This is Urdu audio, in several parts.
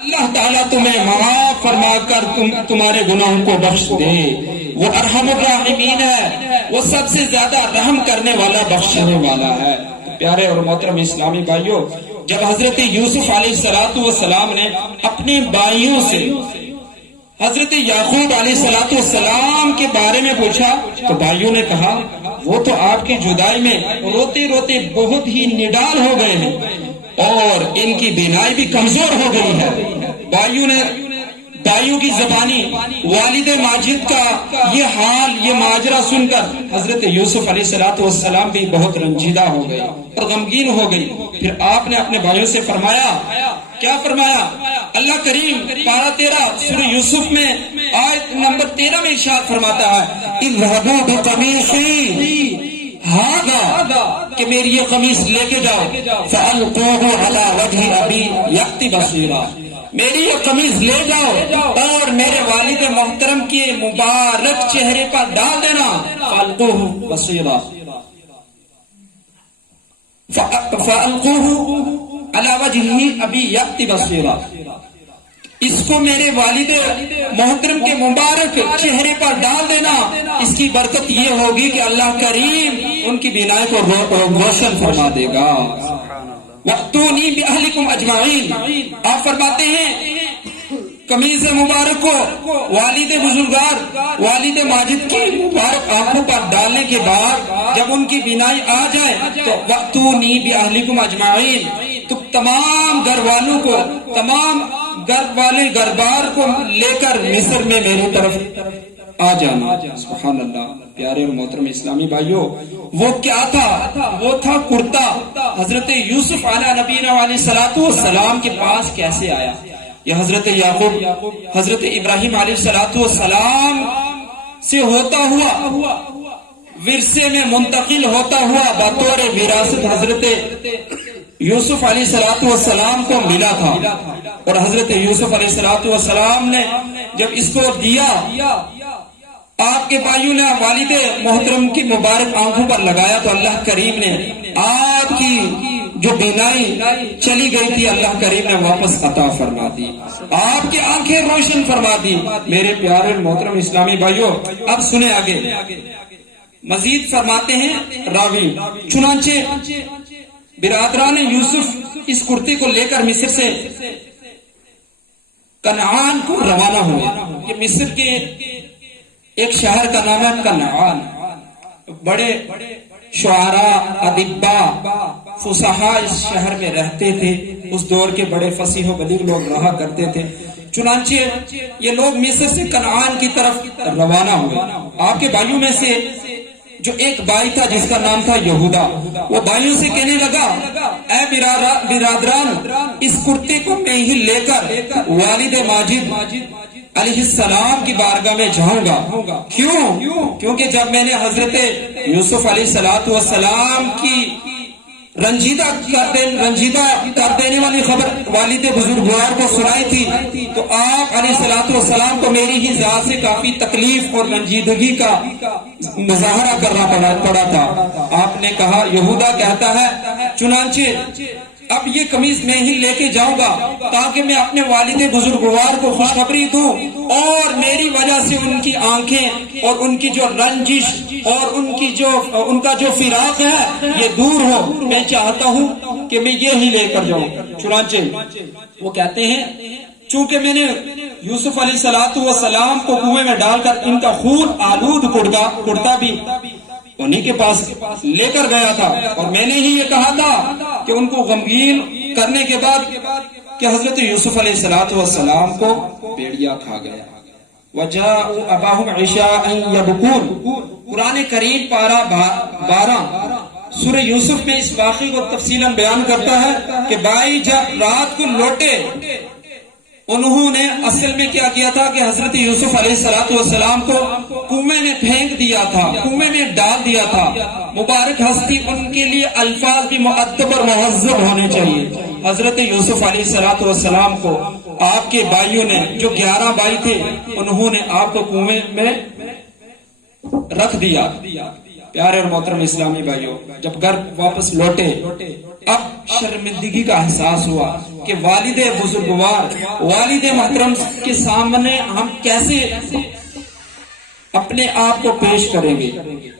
اللہ تعالیٰ تمہیں معاف فرما کر تمہارے گناہوں کو بخش دے. وہ ارحم الراحمین ہے، وہ سب سے زیادہ رحم کرنے والا، بخشنے والا ہے. پیارے اور محترم اسلامی بھائیوں، جب حضرت یوسف علیہ السلام نے اپنے بھائیوں سے حضرت یعقوب علیہ السلام کے بارے میں پوچھا تو بھائیوں نے کہا وہ تو آپ کی جدائی میں روتے روتے بہت ہی نڈال ہو گئے ہیں اور ان کی بینائی بھی کمزور ہو گئی ہے. بھائیوں کی زبانی والد ماجد کا یہ حال، یہ ماجرا سن کر حضرت یوسف علیہ السلام بھی بہت رنجیدہ ہو گئے اور غمگین ہو گئی. پھر آپ نے اپنے بھائیوں سے فرمایا، کیا فرمایا؟ اللہ کریم پارہ 13 سورہ یوسف میں آیت نمبر 13 میں ارشاد فرماتا ہے، اذهبوا بقمیصی ہاذا، کہ میری یہ قمیص لے کے جاؤ، فالقوه علی وجه ابی یأتی بصیرا، میری یہ قمیص لے جاؤ اور میرے والد محترم کے مبارک چہرے پر ڈال دینا. فالقوه بصیرا، فالقوه علی وجه ابی یأتی بصیرا، اس کو میرے والد محترم کے مبارک چہرے پر ڈال دینا. اس کی برکت یہ ہوگی کہ اللہ کریم ان کی بینائی کو روشن فرما دے گا. وَأْتُونِي بِأَهْلِكُمْ أَجْمَعِينَ، آپ فرماتے ہیں قمیص مبارک کو والد بزرگوار والد ماجد کی مبارک آنکھوں پر ڈالنے کے بعد جب ان کی بینائی آ جائے تو وَأْتُونِي بِأَهْلِكُمْ أَجْمَعِينَ، تو تمام گھر والوں کو، تمام گھر والے گھر بار کو لے کر مصر میں میری طرف آ جانا. سبحان اللہ. پیارے اور محترم اسلامی بھائیوں، وہ کیا تھا؟ وہ تھا کرتا. حضرت یوسف علیہ نبینا علیہ السلام کے پاس کیسے آیا؟ یہ حضرت یعقوب، حضرت ابراہیم علیہ السلام سے ہوتا ہوا، ورثے میں منتقل ہوتا ہوا بطور وراثت حضرت یوسف علیہ السلام کو ملا تھا. اور حضرت یوسف علیہ السلام نے جب اس کو دیا، آپ کے بھائیوں نے والد محترم کی مبارک آنکھوں پر لگایا تو اللہ کریم نے آپ کی جو بینائی چلی گئی تھی اللہ کریم نے واپس عطا فرما دی، آپ کی آنکھیں روشن فرما دی. میرے پیارے محترم اسلامی بھائیوں، اب سنیں آگے. مزید فرماتے ہیں راوی، چنانچہ برادران یوسف اس کرتے کو لے کر مصر سے کنعان کو روانہ ہوئے. یہ مصر کے ایک شہر کا نام ہے کنعان. بڑے شعراء، ادباء، فصحاء اس شہر میں رہتے تھے. اس دور کے بڑے فصیح و بلیغ لوگ رہا کرتے تھے. چنانچہ یہ لوگ مصر سے کنعان کی طرف روانہ ہوئے. آپ کے بھائیوں میں سے جو ایک بھائی تھا جس کا نام تھا یہودا، وہ بھائیوں سے کہنے لگا، اے برادران، اس کرتے کو میں ہی لے کر والد ماجد علیہ السلام کی بارگاہ میں جاؤں گا. کیونکہ جب میں نے حضرت یوسف علیہ السلام کی رنجیدہ کر دینے والی خبر والد بزرگوار کو سنائی تھی تو آپ علیہ السلام کو میری ہی ذات سے کافی تکلیف اور رنجیدگی کا مظاہرہ کرنا پڑا تھا. آپ نے کہا، یہودا کہتا ہے، چنانچہ اب یہ قمیص میں ہی لے کے جاؤں گا تاکہ میں اپنے والد بزرگوار کو خوشخبری دوں اور میری وجہ سے ان کی آنکھیں اور ان کی جو رنجش اور ان کا جو فراق ہے یہ دور ہو. میں چاہتا ہوں کہ میں یہ ہی لے کر جاؤں. چنانچہ وہ کہتے ہیں، چونکہ میں نے یوسف علیہ السلام کو کنویں میں ڈال کر ان کا خون آلود کرتا بھی انہی کے پاس لے کر گیا تھا، اور میں نے ہی یہ کہا تھا کہ ان کو غمگین کرنے کے بعد کہ حضرت یوسف علیہ السلام کو بھیڑیا کھا گیا. وَجَاءُوا أَبَاهُمْ عِشَاءً يَبْكُونَ. قرآن کریم پارہ 12 سورہ یوسف میں اس واقعے کو تفصیلاً بیان کرتا ہے کہ بھائی جب رات کو لوٹے انہوں نے اصل میں کیا کیا تھا کہ حضرت یوسف علیہ السلام کو کنویں میں پھینک دیا تھا، کنویں میں ڈال دیا تھا. مبارک ہستی، ان کے لیے الفاظ بھی مؤدب اور مہذب ہونے چاہیے. حضرت یوسف علیہ السلام کو آپ کے بھائیوں نے، جو 11 بھائی تھے، انہوں نے آپ کو کنویں میں رکھ دیا. پیارے اور محترم اسلامی بھائیوں، جب گھر واپس لوٹے اب شرمندگی کا احساس ہوا کہ والد بزرگوار، والد محترم کے سامنے ہم کیسے اپنے آپ کو پیش کریں گے،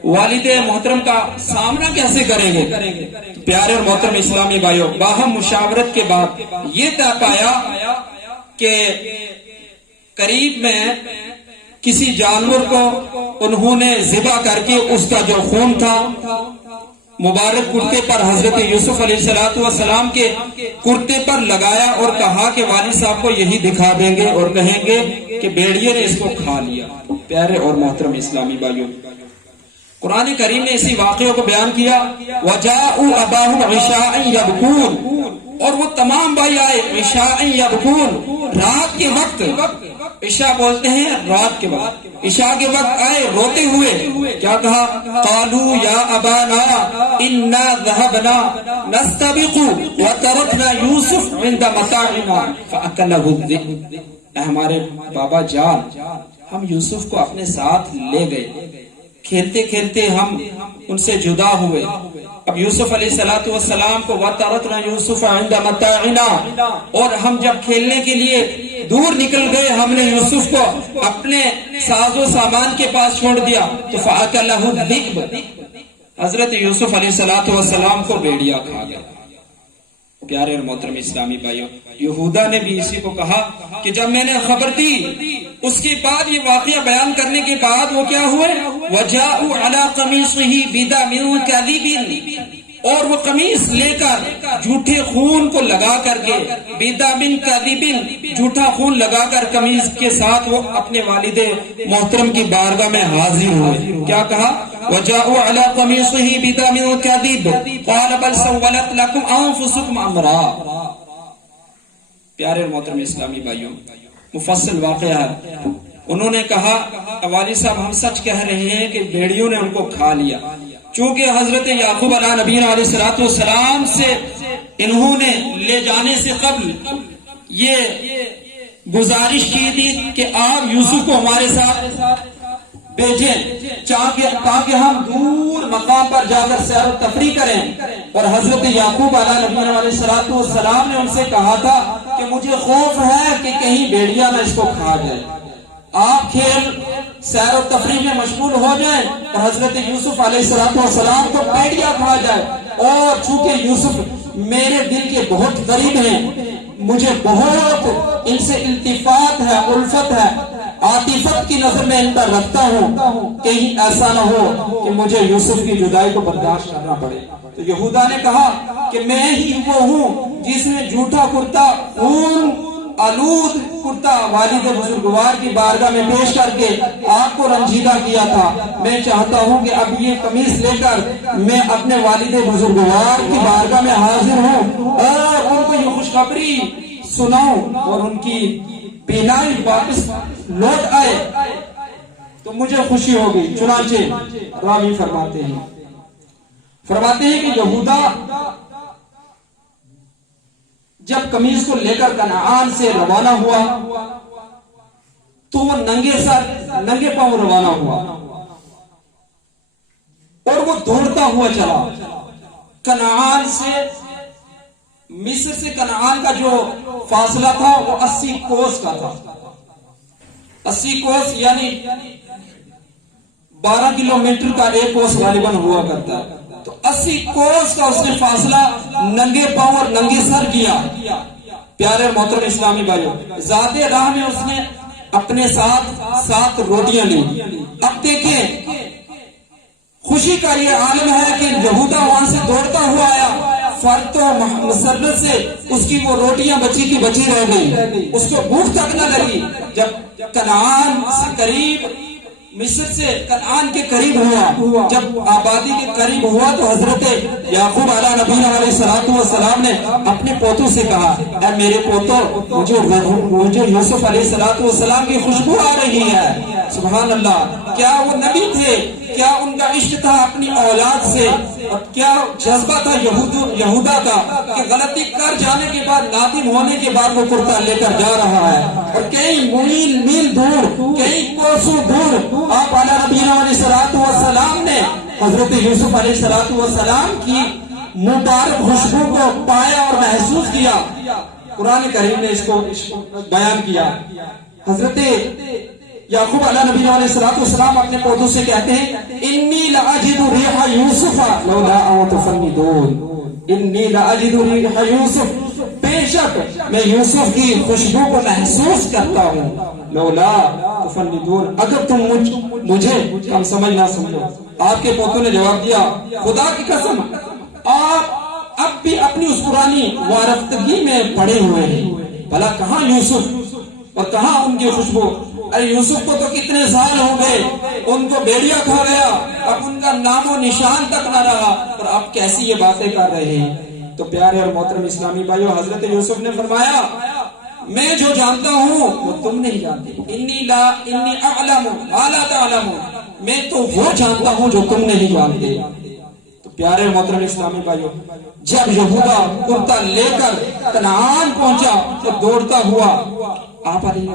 والد محترم کا سامنا کیسے کریں گے۔ پیارے اور محترم اسلامی بھائیوں، باہم مشاورت کے بعد یہ طے پایا کہ قریب میں کسی جانور کو انہوں نے ذبح کر کے اس کا جو خون تھا مبارک کرتے پر حضرت یوسف علیہ السلام کے کرتے پر لگایا اور کہا کہ والد صاحب کو یہی دکھا دیں گے اور کہیں گے کہ بھیڑیے نے اس کو کھا لیا۔ پیارے اور محترم اسلامی بھائیوں، قرآن کریم نے اسی واقعے کو بیان کیا، وَجَاءُوا أَبَاهُمْ عِشَاءً يَبْكُونَ، اور وہ تمام بھائی آئے عشاء یبکون، رات کے وقت، عشاء بولتے ہیں رات کے وقت، عشاء کے وقت آئے روتے ہوئے، کیا کہا؟ قالوا یا ابانا انا ذهبنا نستبق وتركنا يوسف عند متاعنا فاكله الذئب، اے ہمارے بابا جان، ہم یوسف کو اپنے ساتھ لے گئے، کھیلتے کھیلتے ہم ان سے جدا ہوئے۔ اب یوسف علیہ السلام کو وَتَرَكْنَا يُوسُفَ عِنْدَ مَتَاعِنَا، اور ہم جب کھیلنے کے لیے دور نکل گئے ہم نے یوسف کو اپنے ساز و سامان کے پاس چھوڑ دیا تو فَأَكَلَهُ الذِّئْبُ، حضرت یوسف علیہ السلام کو بھیڑیا کھا گیا۔ پیارے اور محترم اسلامی بھائیوں، یہودا نے بھی اسی کو کہا کہ جب میں نے خبر دی، اس کے بعد یہ واقعہ بیان کرنے کے بعد وہ کیا ہوئے؟ وَجَاءُوا عَلَىٰ قَمِيصِهِ بِدَمٍ كَذِبٍ، اور وہ قمیص لے کر جھوٹے خون کو لگا کر کے، بِدَمٍ كَذِبٍ، جھوٹا خون لگا کر قمیص کے ساتھ وہ اپنے والد محترم کی بارگاہ میں حاضر ہوئے۔ کیا کہا؟ وَجَاءُوا عَلَىٰ قَمِيصِهِ بِدَمٍ كَذِبٍ قَالَ بَلْ سَوَّلَتْ لَكُمْ أَنفُسُكُمْ أَمْرًا۔ پیارے اور محترم اسلامی بھائیوں، مفصل واقعہ ہے۔ انہوں نے کہا والد صاحب ہم سچ کہہ رہے ہیں کہ بھیڑیوں نے ان کو کھا لیا۔ چونکہ حضرت یعقوب علیہ نبینا علیہ السلام سے انہوں نے لے جانے سے قبل یہ گزارش کی تھی کہ آپ یوسف کو ہمارے ساتھ بھیجیں تاکہ ہم دور مقام پر جا کر سیر و تفریح کریں، اور حضرت یعقوب علیہ نبینا علیہ السلام نے ان سے کہا تھا کہ مجھے خوف ہے کہ کہیں بھیڑیا نہ اس کو کھا جائے، آپ کھیل سیر و تفریح میں مشغول ہو جائیں اور حضرت یوسف علیہ السلام کو بھیڑیا کھا جائے۔ اور چونکہ یوسف میرے دل کے بہت قریب ہیں، مجھے بہت ان سے التفات ہے، الفت ہے، عاطفت کی نظر میں ان پر رکھتا ہوں، کہیں ایسا نہ ہو کہ مجھے یوسف کی جدائی کو برداشت کرنا پڑے۔ تو یہودا نے کہا کہ میں ہی وہ ہوں جس نے جھوٹا کرتا، خون آلود کرتا والد بزرگوار کی بارگاہ میں پیش کر کے آپ کو رنجیدہ کیا تھا۔ میں چاہتا ہوں کہ اب یہ قمیص لے کر میں اپنے والد بزرگوار کی بارگاہ میں حاضر ہوں اور ان کو یہ خوشخبری سناؤں اور ان کی بینائی واپس لوٹ آئے تو مجھے خوشی ہوگی۔ چنانچہ راوی فرماتے ہیں کہ یہودا جب قمیص کو لے کر کنعان سے روانہ ہوا تو وہ ننگے پاؤں روانہ ہوا اور وہ دوڑتا ہوا چلا۔ کنعان سے، مصر سے کنعان کا جو فاصلہ تھا وہ 80 کوس کا تھا۔ 80 کوس یعنی 12 کلومیٹر کا ایک کوس غالباً ہوا کرتا ہے، تو 80 کوس کا اس نے فاصلہ ننگے پاؤں اور ننگے سر کیا۔ پیارے اور محترم اسلامی بھائیوں، ذات راہ میں اس نے اپنے ساتھ 7 روٹیاں لی۔ اب دیکھیں خوشی کا یہ عالم ہے کہ یہودا وہاں سے دوڑتا ہوا آیا، فرد تو مسرت سے اس کی وہ روٹیاں بچی کی بچی رہ گئی، اس کو بھوک تک نہ لگی۔ جب کنعان سے قریب، مصر سے کنعان کے قریب ہوا، جب آبادی کے قریب ہوا تو حضرت یعقوب علیہ نبینا علیہ السلام نے اپنے پوتوں سے کہا اے میرے پوتو، مجھے یوسف علیہ السلام کی خوشبو آ رہی ہے، سبحان اللہ، کیا وہ نبی تھے؟ کیا ان کا عشق تھا اپنی اولاد سے؟ اور کیا جذبہ تھا یہودا کا کہ غلطی کر جانے کے بعد، نادم ہونے کے بعد وہ کرتا لے کر جا رہا ہے، اور کئی میل دور، کئی کوسوں دور آپ علیہ نبینا علیہ الصلوۃ والسلام نے حضرت یوسف علیہ الصلوۃ والسلام کی مبارک خوشبو کو پایا اور محسوس کیا۔ قرآن کریم نے اس کو بیان کیا۔ حضرت یعقوب علیہ نبی علیہ الصلوۃ والسلام اپنے پودوں سے کہتے ہیں انی لاجد ریح یوسف لولا ان تفندون، انی لاجد ریح یوسف، بے شک میں یوسف کی خوشبو کو محسوس کرتا ہوں، لولا تفندون، اگر تم مجھے کم سمجھ نہ سمجھو۔ آپ کے پوتوں نے جواب دیا خدا کی قسم آپ اب بھی اپنی اس پرانی وارفتگی میں پڑے ہوئے ہیں، بھلا کہاں یوسف اور کہاں ان کی خوشبو؟ ارے یوسف کو تو کتنے سال ہو گئے، ان کو بیڑیا کھا گیا، اب ان کا نام و نشان تک نہ رہا، اور آپ کیسی یہ باتیں کر رہے ہیں؟ تو پیارے اور محترم اسلامی بھائیو، حضرت یوسف نے فرمایا میں جو جانتا ہوں وہ تم نہیں جانتے، انی اعلم ما لا تعلمون، میں تو وہ جانتا ہوں جو تم نہیں جانتے۔ تو پیارے اور محترم اسلامی بھائیو، جب یہودا کرتا لے کر کنعان پہنچا تو دوڑتا ہوا آپ علیہ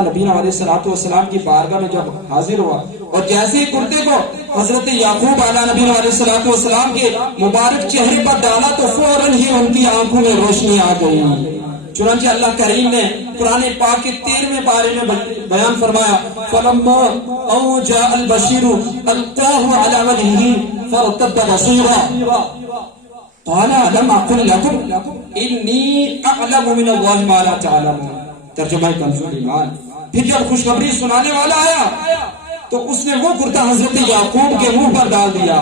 نبینا علیہ الصلوۃ والسلام کی بارگاہ میں جب حاضر ہوا، اور جیسے ہی کرتے کو حضرت یعقوب علیہ نبینا علیہ الصلوۃ والسلام کے مبارک چہرے پر ڈالا تو فوراً ہی ان کی آنکھوں میں روشنی آ گئی۔ چنانچہ اللہ کریم نے قرآن پاک کے 13ویں پارے میں بیان فرمایا فَلَمَّا أَوْ جَاءَ الْبَشِيرُ أَلْقَاهُ عَلَى وَجْهِهِ فَارْتَدَّ بَصِيرًا قَالَ أَلَمْ أَقُل لَّكُمْ إِنِّي أَعْلَمُ مِنَ اللَّهِ مَا لَا تَعْلَمُونَ۔ ترجمہ کنز ایمان۔ پھر جب خوشخبری سنانے والا آیا تو اس نے وہ کرتا حضرت یعقوب کے منہ پر ڈال دیا،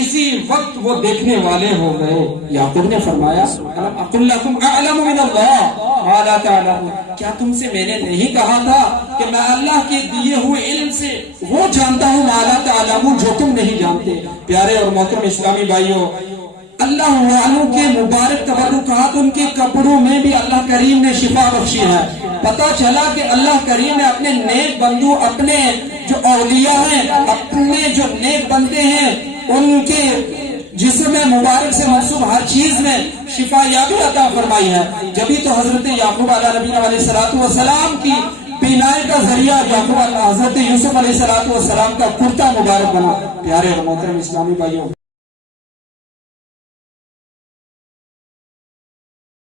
اسی وقت وہ دیکھنے والے ہو گئے۔ یعقوب نے فرمایا الم اقل لکم اعلم من اللہ ما لا تعلمون، کیا تم سے میں نے نہیں کہا تھا کہ میں اللہ کے دیے ہوئے علم سے وہ جانتا ہوں ما لا تعلمون، جو تم نہیں جانتے۔ پیارے اور محترم اسلامی بھائیوں، اللہ والوں کے مبارک تبرکات، ان کے کپڑوں میں بھی اللہ کریم نے شفا بخشی ہے۔ پتا چلا کہ اللہ کریم نے اپنے نیک بندو، اپنے جو اولیاء ہیں، اپنے جو نیک بندے ہیں، ان کے جسم مبارک سے منسوب ہر چیز میں شفا یابی عطا فرمائی ہے۔ جبھی تو حضرت یعقوب علیہ نبی علیہ الصلوۃ والسلام کی بینائی کا ذریعہ یعقوب حضرت یوسف علیہ الصلوۃ والسلام کا کرتا مبارک بنا۔ پیارے اور محترم اسلامی بھائیوں،